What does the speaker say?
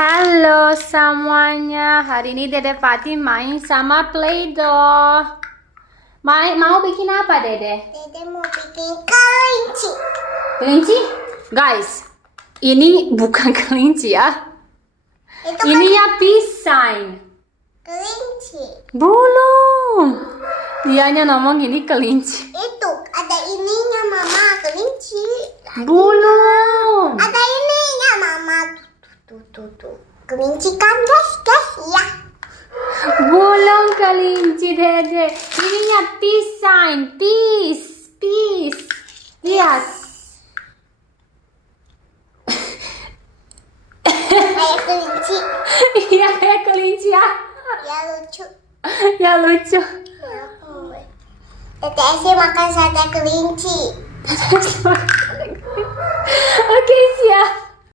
Halo semuanya, hari ini Dede Fatin main sama Play-Doh. Mau bikin apa Dede? Dede mau bikin kelinci. Kelinci? Guys, ini bukan kelinci ya. Itu Ini ya pisang. kelinci. Belum. Dianya ngomong ini kelinci. Itu ada ininya mama, kelinci. Belum. Ada ininya mama. Tuh. Kelinci kan guys ya. Belum kelinci Dede. Ininya pisang. Peace. Lihat. Kayak kelinci. Iya kayak kelinci ya. Ya lucu. Ya lucu. Dede Esi makan sate kelinci. Oke siap.